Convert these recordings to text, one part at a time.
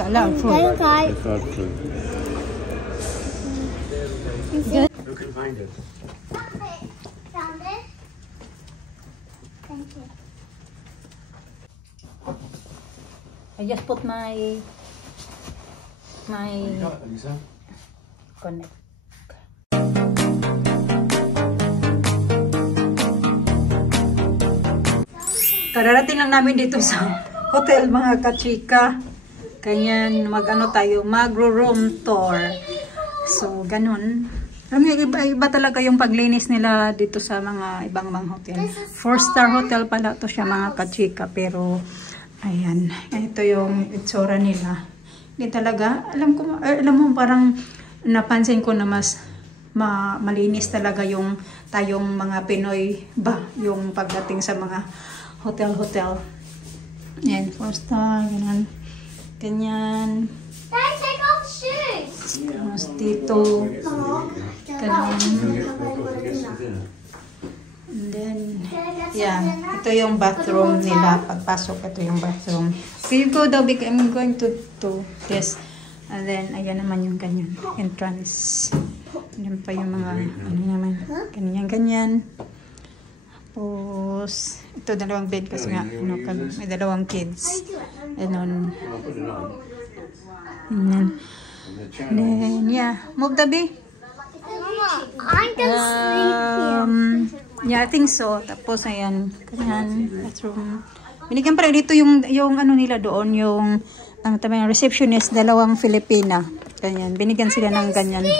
got a lot of food. It's not food. You can find it. Found it. Thank you. I just put my Lisa? connect. Kararating lang namin dito sa hotel mga kachika. Kanyan mag-ano tayo, magro-room tour. So, ganun. Alam niyo, iba talaga yung paglinis nila dito sa mga ibang hotel. 4-star hotel pala to siya mga kachika. Pero, ayan. Ito yung itsura nila. Hindi talaga, alam mo, parang napansin ko na mas malinis talaga yung tayong mga Pinoy ba, yung pagdating sa mga hotel. Yan, 4-star, ganyan. Ganyan. Dad, take off shoes. Mas dito. Ganyan. And then, yeah, ito yung bathroom nila. Pagpasok, ito yung bathroom. So you go daw, I'm going to this. And then, ayan naman yung ganyan. Entrance. Ayan pa yung mga, ano naman, ganyan. Tapos, ito dalawang bed kasi nga, ano, may dalawang kids. Ayan. And then, yeah. Move the bed. Mama, I'm gonna sleep here. Yeah, I think so. Tapos, ayan. Ganyan, bathroom. Binigyan pa rin dito yung ano nila doon, yung receptionist, dalawang Filipina. Ganyan. Binigyan sila ng ganyan.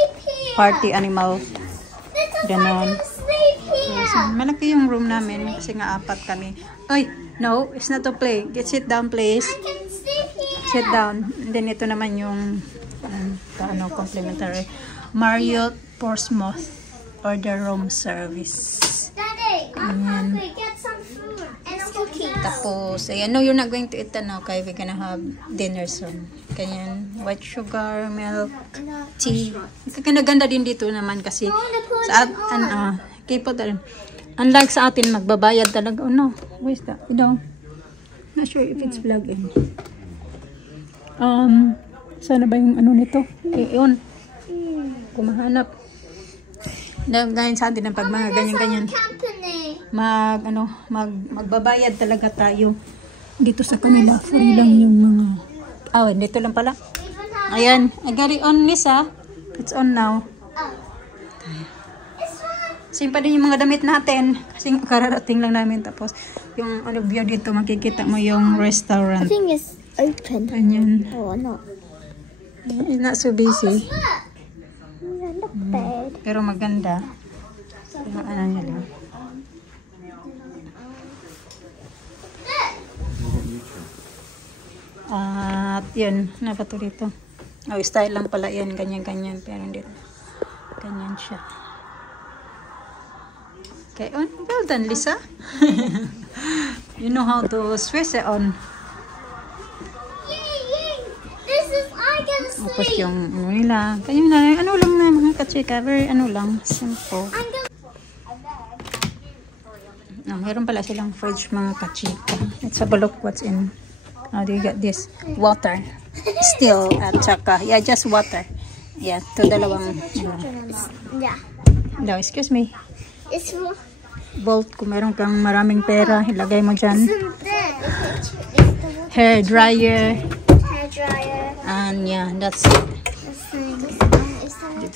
Party animal. Ganon. So, malaki yung room namin kasi nga 4 kami. Oy, no, it's not to play. Sit down, please. I can sleep here. Sit down. And then ito naman yung complimentary Marriott Portsmouth order room service. Daddy, I'm hungry. Get some food and a cookie. Tapos, ayan, no, you're not going to eat that now, okay? We're gonna have dinner soon. Ganyan, white sugar, milk, tea. Ganda din dito naman kasi sa K-pop rin. Unlike sa atin, magbabayad talaga. Oh no, where's that? You know, not sure if it's plugged in. Sana ba yung ano nito? Yun. Kumahanap. Dahil sa atin, pag mga ganyan-ganyan. Magbabayad talaga tayo. Dito sa kanila, free lang yung mga... dito lang pala. Ayan, I got it on, Lisa. It's on now. Same pa din yung mga damit natin. Kasi kararating lang namin. Tapos, yung view dito, makikita mo yung restaurant. I think it's open. Ayan. Oh, no. It's not so busy. Not bad. Pero maganda. Yung ano niya lang. At yun, napato rito. Style lang pala yan, ganyan-ganyan. Pero hindi, ganyan siya. Okay, well done, Lisa. You know how to switch it on. This is I can Tapos sleep. yung ano nila. Ano lang na mga kachika. Very simple. Meron pala silang fridge mga kachika. Let's have a look what's in. Do you get this? Water. Still at saka. Yeah, just water. Yeah, to dalawang. Yeah. No, excuse me. It's Vault, kung meron kang maraming pera, ilagay mo dyan. Hair hair dryer. dryer. And yeah, that's it. It's not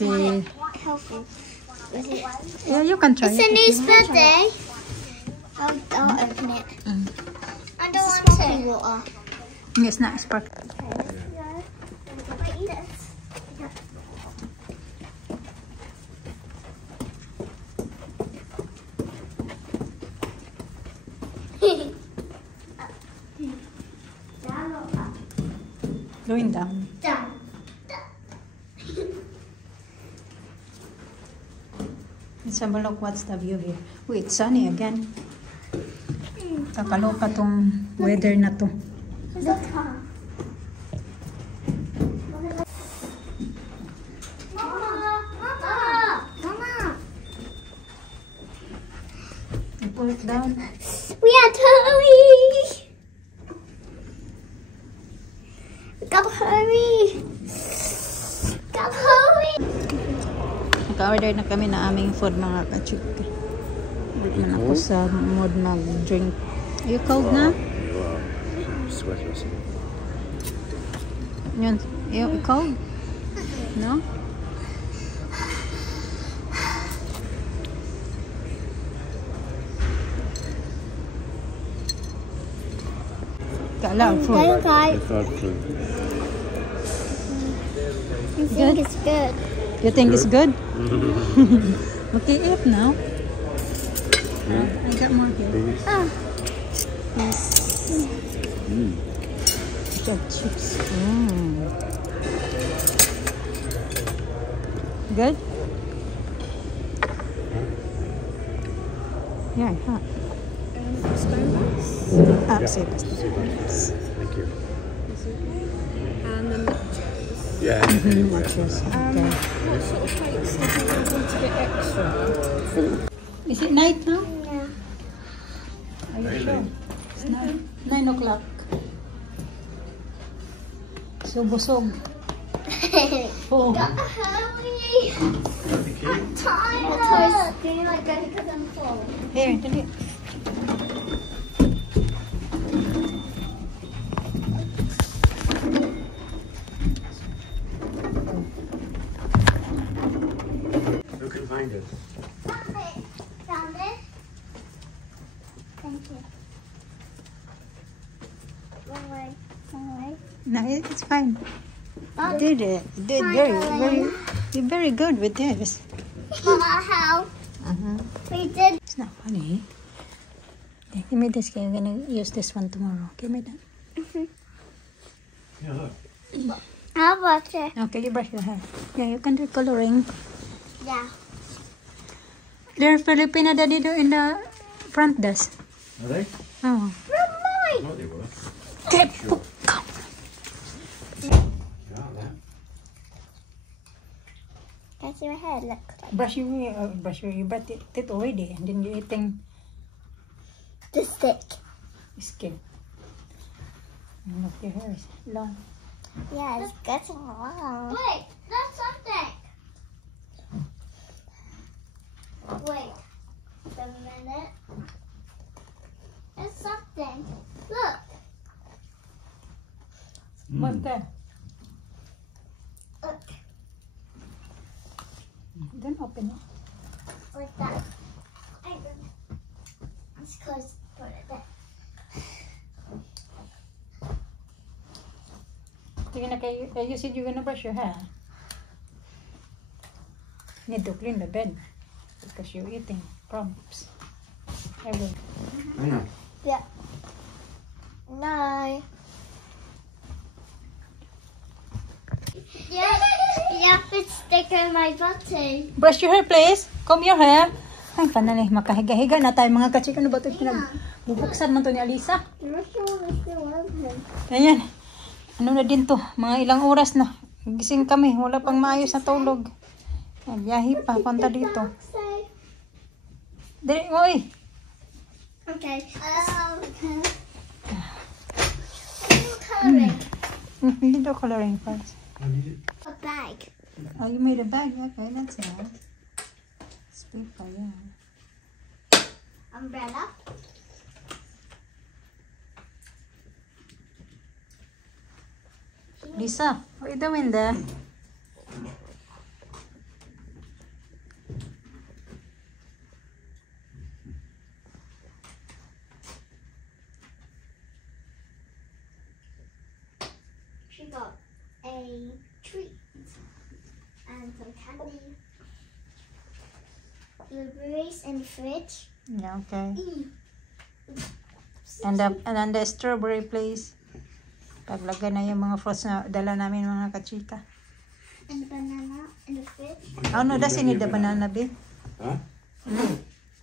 healthy. Yeah, you can try It's a it. niece birthday. I'll open it. I don't want to. Water. It's not spark. Going down. Down. Let's have a look what's the view here. Wait, sunny again. Kakaloka tong weather na to. Look. Mama. Pull it down. We are Chloe. Gotta hurry. Gotta hurry. Naka-order na kami na aming food mga kachika. Balik na ako sa mood mag-drink. Are you cold na? Sweat or something. Yun. You cold? No? Got a lot of food. Hello guys. Thought food. I think it's good. You think it's good? Okay, eat now. I got more here. Oh, Yes. Got chips. Good? Yeah, hot. Say Thank you. And then Yeah. nachos. Okay. what sort of plates do you want to get extra? Is it night now? yeah. Are you Very sure? late. It's 9 o'clock. So busog. Oh. Gotta hurry. I'm tired. Do you like going because I'm full? Here, dali. Who can find it? Found it. Found it. Thank you. One way. One way. No, it's fine. Oh, You did it. You did you're very good with this. Mama, how? Uh-huh. We did. It's not funny. Okay, give me this. Okay, I'm gonna use this one tomorrow. Give me that. Yeah, look. How about it? Okay, you brush your hair. Yeah, you can do coloring. Yeah. There's Filipina daddy do in the front desk. Are they? Oh. I thought they were. Okay, Sure. come. Yeah, that. Can I see my hair? Look. Brush your you brushed it already, and then you're eating The stick. skin. And look, your hair is long. Yeah, it's getting long. Wait, that's something. Wait a minute. It's something. Look. What's that? Look. Don't open it. Like that. It's close. Put it there. You said you're gonna brush your hair. You need to clean the bed because you're eating crumbs. I will. I know. Yeah. No. Yeah. Yeah, it's sticking my button. Brush your hair, please. Comb your hair. Ay, panalay, makahiga-higa na tayo mga kachika. Ano ba ito? Bubuksan man to ni Alisa. Ayan. Ano na din to? Mga ilang oras na. Gising kami. Wala pang maayos na tulog. Ayan, biyahe pa. Punta dito. Dali, oy. Okay. Coloring. Hindi daw coloring first. I need it. A bag. Oh, you made a bag. Okay, that's nice. It's paper, yeah. Umbrella. Lisa, what are you doing there? She got a treat and some candy. Blueberries in the fridge. Yeah, okay. Mm. And then the strawberry, please. Paglagay na yung mga fruits na dala namin mga kachika. And banana in the fridge. Oh no, that's in the banana, babe. Huh?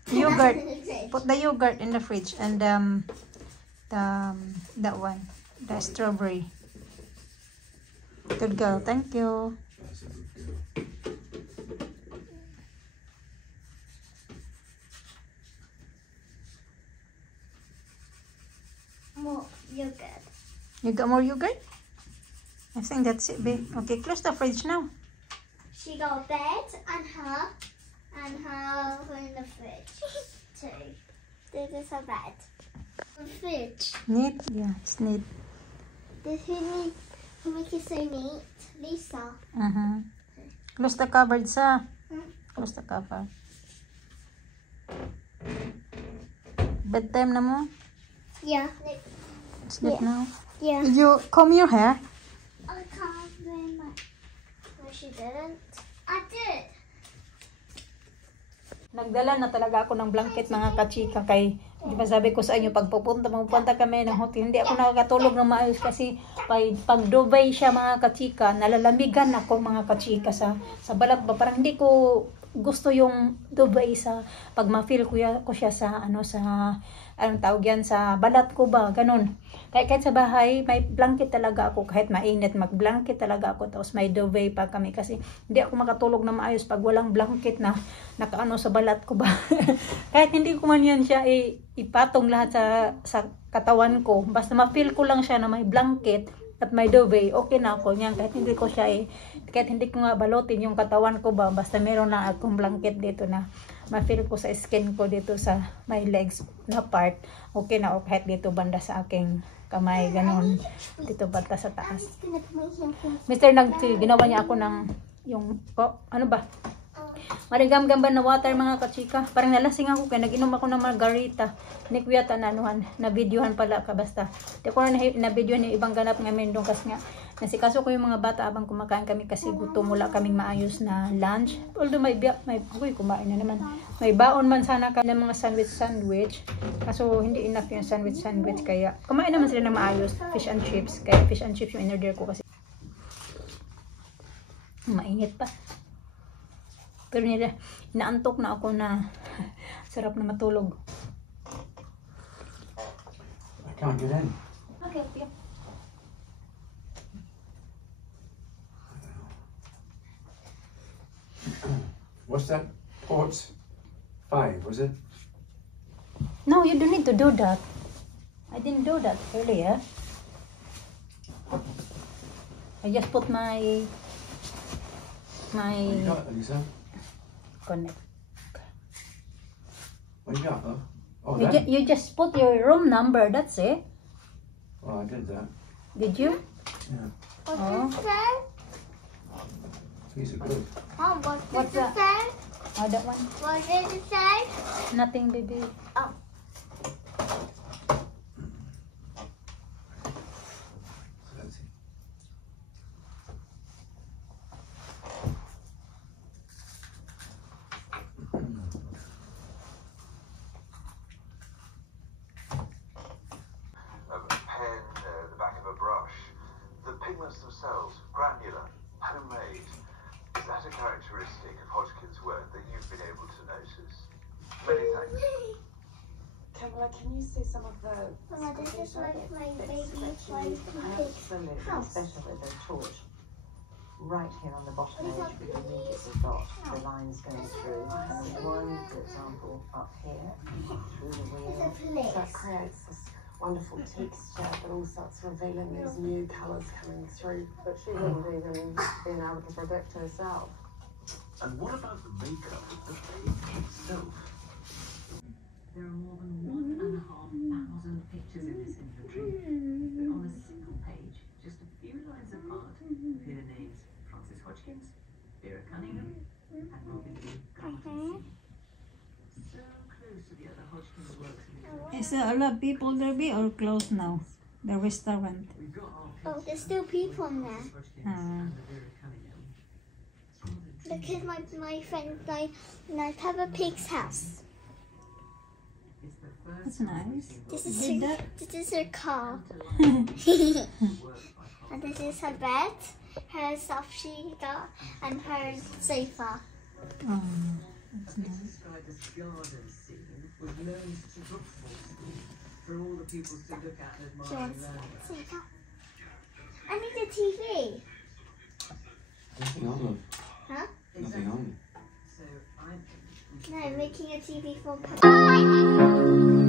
Yogurt. In the fridge. Put the yogurt in the fridge and that one, the strawberry. Good girl, thank you. That's a good girl. More yogurt. You got more yogurt? I think that's it, babe. Okay, close the fridge now. She got a bed and her in the fridge too. This is her bed. The fridge. Neat? Yeah, it's neat. This who make it so neat? Lisa. Close the cupboard, sa. Close the cupboard. Bedtime na mo? Yeah. Sleep now? Yeah. Did you comb your hair? I can't very much. No, she didn't. I did. Nagdala na talaga ako ng blanket, mga kachika, kay di ba sabi ko sa inyo, pag pupunta kami ng hotel, hindi ako nakakatulog ng maayos kasi pag Dubai siya, mga kachika, nalalamigan ako, mga kachika, sa balat ba, parang hindi ko gusto yung Dubai sa pag ma-feel ko siya sa anong tawag yan, sa balat ko ba, ganun. Kahit sa bahay, may blanket talaga ako, kahit mainit, mag-blanket talaga ako, tapos may duvet pa kami kasi hindi ako makatulog na maayos pag walang blanket na nakaano sa balat ko ba. Kahit hindi ko man yan siya ipatong lahat sa katawan ko, basta ma-feel ko lang siya na may blanket at may duvet, okay na ako niyan. Kahit hindi ko siya kahit hindi ko nga balutin yung katawan ko ba, basta meron na akong blanket dito na ma-feel ko sa skin ko dito sa my legs na part, okay na ako, kahit dito banda sa aking kamay, ganun, dito banda sa taas. Mr. ginawa niya ako ng yung, ano ba? Marigam-gamba na water, mga kachika. Parang nalasing ako kaya nag-inom ako ng margarita. Ni kuya tananuhan, na videohan pala ka basta. Di ko na videohan yung ibang ganap nga mendong kasi nga nasikaso ko yung mga bata abang kumakain kami kasi gutom, wala kaming maayos na lunch. Although may kumain na naman. May baon man sana ka ng mga sandwich. Kaso hindi enough yung sandwich kaya kumain naman sila ng maayos, fish and chips. Kaya fish and chips yung in-order ko kasi mainit pa. Pero inaantok na ako na sarap na matulog. I can't get in. Okay, yeah. What's that? Port 5, was it? No, you don't need to do that. I didn't do that earlier. I just put my What you got, Lisa? connect. What you got? Oh, You, that? you just put your room number, that's it. Oh, I did that. Did you? Yeah. What did it say? These are good. Mom, what What's did it that? say? Oh, that one? What did it say? Nothing, baby. Oh. So let's see. A pen, the back of a brush. The pigments themselves, granular, homemade. Is that a characteristic of Hodgkin's work that you've been able to notice? Many thanks. Camilla, can you see some of the Mama, this is like my baby Absolutely, house. especially the torch. Right here on the bottom edge, we've immediately got the lines going through. And there's one, for example, up here, through the wheel. So that creates this wonderful texture, but also it's revealing these new colours coming through that she wouldn't even been able to predict herself. And what about the makeup of the page itself? There are more than 1,500 pictures in this inventory, but on a single page, just a few lines apart, appear the names Frances Hodgkins, Vera Cunningham, and Robin Lee Garden. So close to the other Hodgkins works in the Is there a lot of people there be or closed now? The restaurant. We've got our Oh, there's still people in there. Hodgkins and the Vera Cunningham. Look at my friend, my Peppa Pig's house. It's the first That's nice. This is her car. work by And this is her bed, her soft sheet, and her sofa. Oh, that's nice. described as garden scene was learned to Brookfield School for all the pupils to look at and She admire and wants learn. sofa. I need a TV. Nothing on them. Huh? Nothing on. So I think we No, I'm making a TV for Peppa.